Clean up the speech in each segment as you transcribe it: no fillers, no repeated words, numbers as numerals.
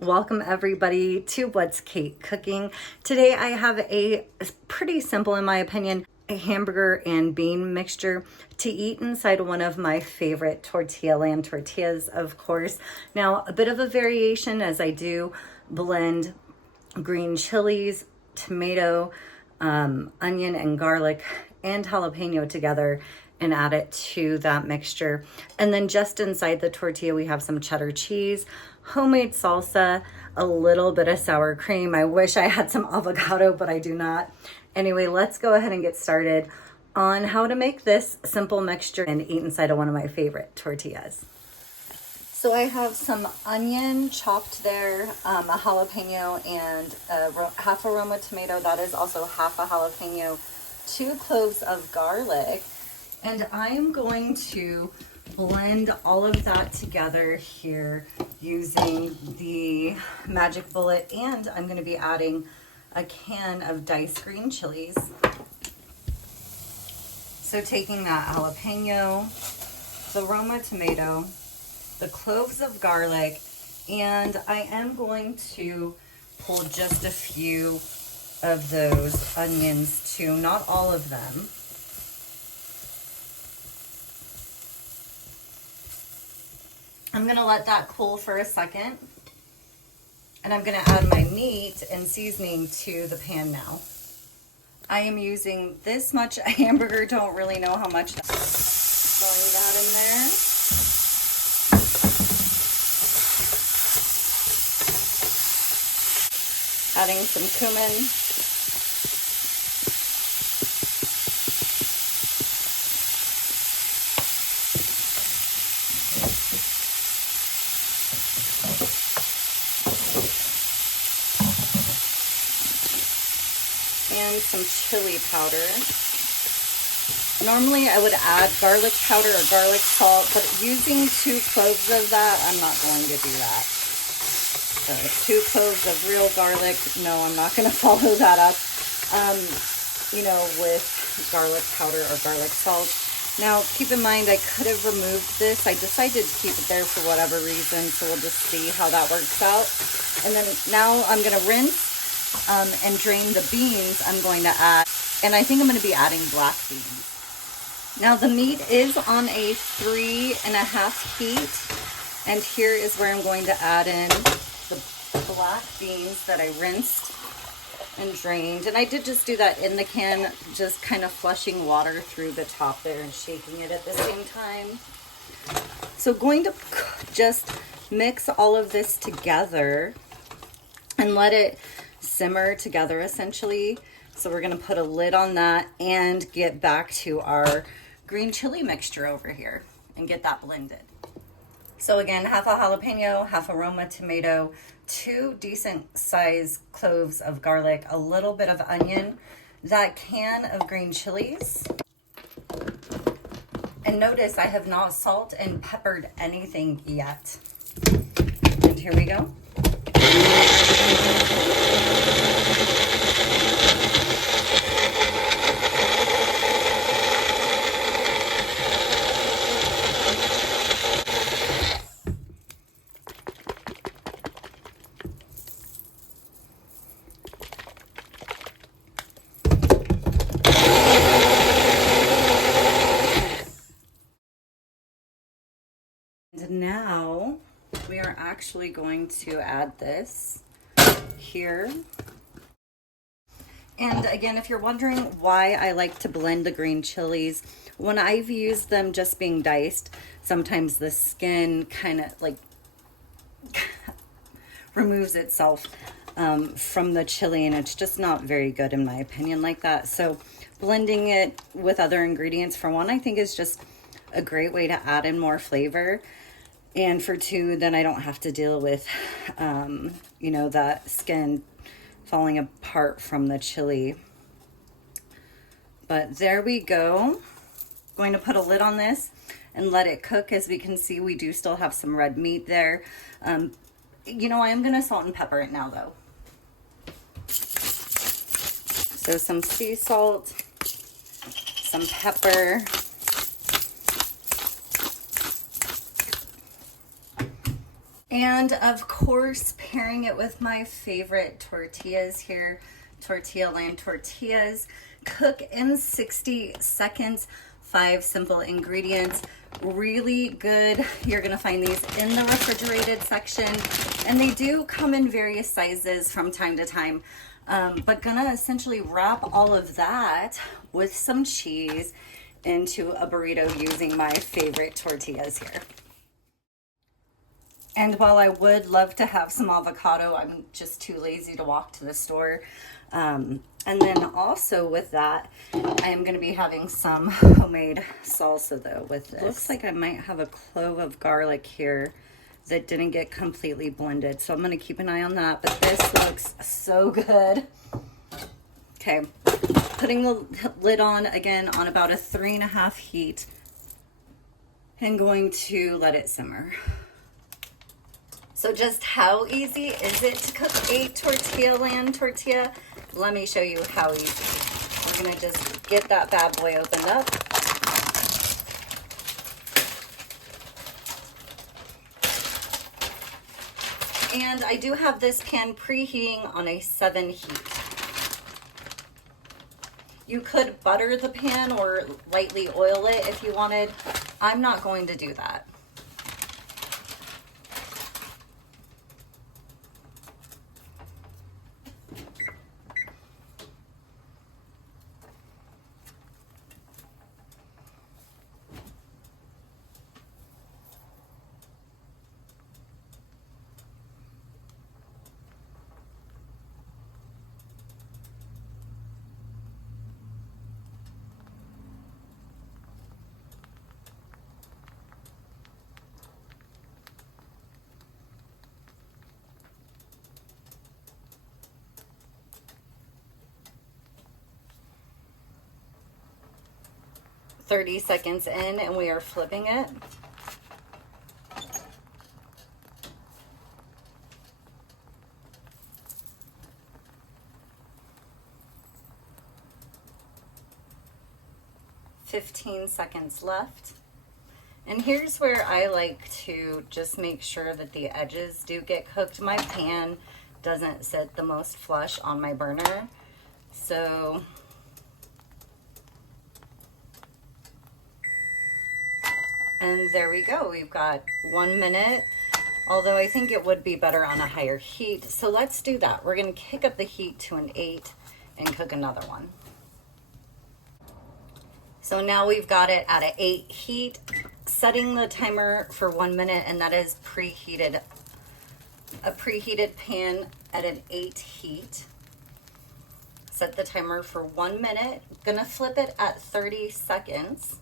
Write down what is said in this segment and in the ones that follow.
Welcome everybody to What's Kate Cooking. Today I have a pretty simple, in my opinion, a hamburger and bean mixture to eat inside one of my favorite Tortillaland tortillas, of course. Now, a bit of a variation as I do blend green chilies, tomato, onion and garlic and jalapeno together and add it to that mixture. And then just inside the tortilla, we have some cheddar cheese, homemade salsa, a little bit of sour cream. I wish I had some avocado, but I do not. Anyway, let's go ahead and get started on how to make this simple mixture and eat inside of one of my favorite tortillas. So I have some onion chopped there, a jalapeno, and half a Roma tomato. That is also half a jalapeno, 2 cloves of garlic. And I am going to blend all of that together here using the Magic Bullet, and I'm going to be adding a can of diced green chilies. So taking that jalapeno, the Roma tomato, the cloves of garlic, and I am going to pull just a few of those onions too, not all of them. I'm gonna let that cool for a second, and I'm gonna add my meat and seasoning to the pan now. I am using this much hamburger, don't really know how much. Throwing that in there. Adding some cumin. And some chili powder. Normally I would add garlic powder or garlic salt, but using 2 cloves of that, I'm not going to do that. So 2 cloves of real garlic, no, I'm not going to follow that up, with garlic powder or garlic salt. Now, keep in mind, I could have removed this. I decided to keep it there for whatever reason, so we'll just see how that works out. And then now I'm going to rinse and drain the beans. I'm going to add, and I think I'm going to be adding black beans. Now the meat is on a 3.5 heat, and here is where I'm going to add in the black beans that I rinsed and drained. And I did just do that in the can, just kind of flushing water through the top there and shaking it at the same time. So going to just mix all of this together and let it simmer together essentially. So we're going to put a lid on that and get back to our green chili mixture over here and get that blended. So again, half a jalapeno, half a Roma tomato, 2 decent sized cloves of garlic, a little bit of onion, that can of green chilies. And notice I have not salt and peppered anything yet. And here we go. And now we are actually going to add this here. And again, if you're wondering why I like to blend the green chilies, when I've used them just being diced, sometimes the skin kind of like removes itself from the chili, and it's just not very good in my opinion like that. So blending it with other ingredients, for one, I think is just a great way to add in more flavor. And for 2, then I don't have to deal with, that skin falling apart from the chili. But there we go. Going to put a lid on this and let it cook. As we can see, we do still have some red meat there. I am going to salt and pepper it now though. So some sea salt, some pepper, And of course, pairing it with my favorite tortillas here, Tortillaland tortillas. Cook in 60 seconds, 5 simple ingredients, really good. You're gonna find these in the refrigerated section, and they do come in various sizes from time to time. But gonna essentially wrap all of that with some cheese into a burrito using my favorite tortillas here. And while I would love to have some avocado, I'm just too lazy to walk to the store. And then also with that, I am going to be having some homemade salsa though with this. Looks like I might have a clove of garlic here that didn't get completely blended. So I'm going to keep an eye on that, but this looks so good. Okay, putting the lid on again on about a 3.5 heat and going to let it simmer. So just how easy is it to cook a Tortillaland tortilla? Let me show you how easy. We're gonna just get that bad boy opened up. And I do have this pan preheating on a 7 heat. You could butter the pan or lightly oil it if you wanted. I'm not going to do that. 30 seconds in and we are flipping it. "15 seconds left. And here's where I like to just make sure that the edges do get cooked. My pan doesn't sit the most flush on my burner. So and there we go. We've got 1 minute, although I think it would be better on a higher heat. So let's do that. We're going to kick up the heat to an 8 and cook another one. So now we've got it at an 8 heat, setting the timer for 1 minute, and that is preheated. A preheated pan at an 8 heat. Set the timer for 1 minute. Gonna flip it at 30 seconds.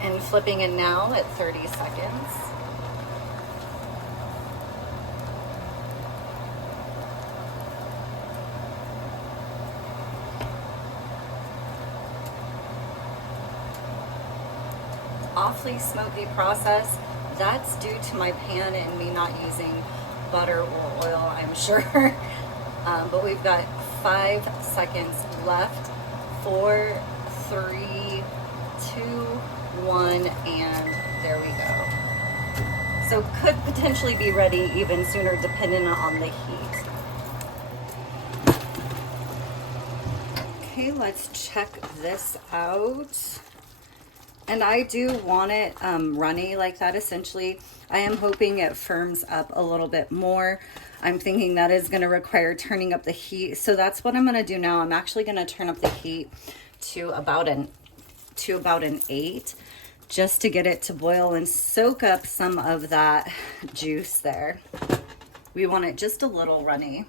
And flipping it now at 30 seconds. Awfully smoky process. That's due to my pan and me not using butter or oil, I'm sure. But we've got 5 seconds left. 4, 3, 2, 1, and there we go. So could potentially be ready even sooner depending on the heat. Okay, let's check this out. And I do want it runny like that essentially. I am hoping it firms up a little bit more. I'm thinking that is going to require turning up the heat. So that's what I'm going to do now. I'm actually going to turn up the heat to about an 8 just to get it to boil and soak up some of that juice there. We want it just a little runny.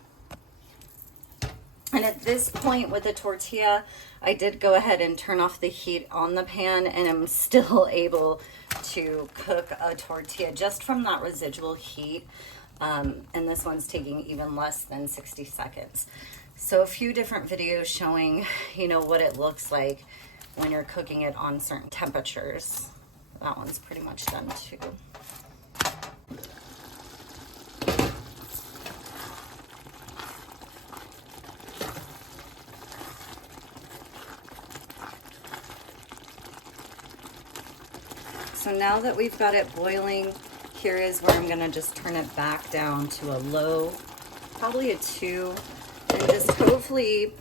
And at this point with the tortilla, I did go ahead and turn off the heat on the pan, and I'm still able to cook a tortilla just from that residual heat. And this one's taking even less than 60 seconds. So a few different videos showing, you know, what it looks like when you're cooking it on certain temperatures. That one's pretty much done too. So now that we've got it boiling, here is where I'm gonna just turn it back down to a low, probably a 2, and just hopefully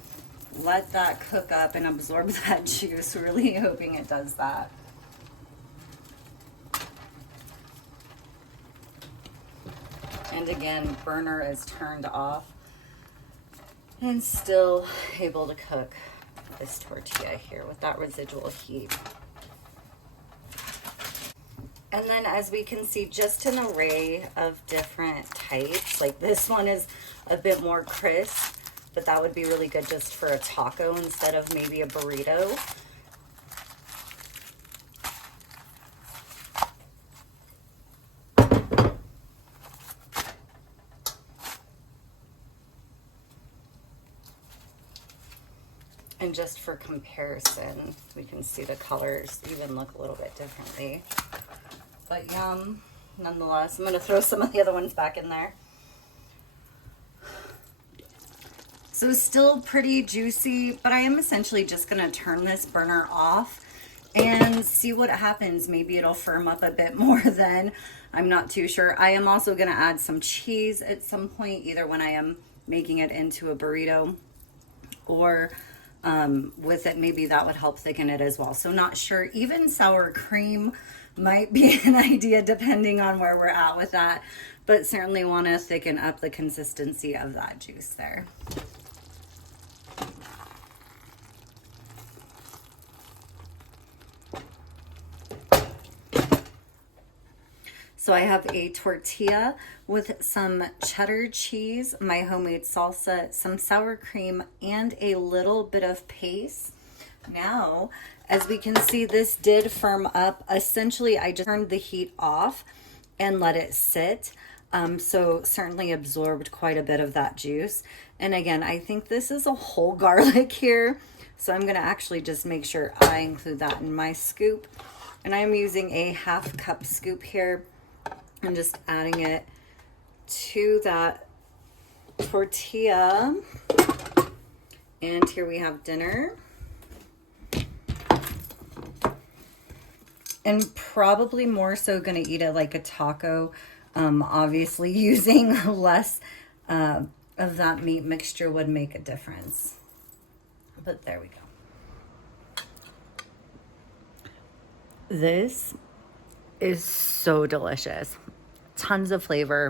let that cook up and absorb that juice. Really hoping it does that. And again, burner is turned off and still able to cook this tortilla here with that residual heat. And then as we can see, just an array of different types. Like this one is a bit more crisp, but that would be really good just for a taco instead of maybe a burrito. And just for comparison, we can see the colors even look a little bit differently. But yum, nonetheless. I'm gonna throw some of the other ones back in there. So still pretty juicy, but I am essentially just gonna turn this burner off and see what happens. Maybe it'll firm up a bit more then. I'm not too sure. I am also gonna add some cheese at some point, either when I am making it into a burrito or with it, maybe that would help thicken it as well. So not sure. Even sour cream might be an idea depending on where we're at with that, but certainly want to thicken up the consistency of that juice there. So I have a tortilla with some cheddar cheese, my homemade salsa, some sour cream, and a little bit of paste. Now, as we can see, this did firm up. Essentially, I just turned the heat off and let it sit. So certainly absorbed quite a bit of that juice. And again, I think this is a whole garlic here. So I'm gonna actually just make sure I include that in my scoop. And I'm using a 1/2 cup scoop here. I'm just adding it to that tortilla. And here we have dinner. And probably more so gonna eat it like a taco. Obviously using less of that meat mixture would make a difference. But there we go. This is so delicious. Tons of flavor.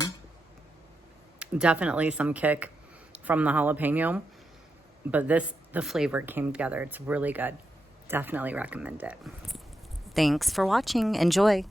Definitely some kick from the jalapeno. But the flavor came together. It's really good. Definitely recommend it. Thanks for watching. Enjoy.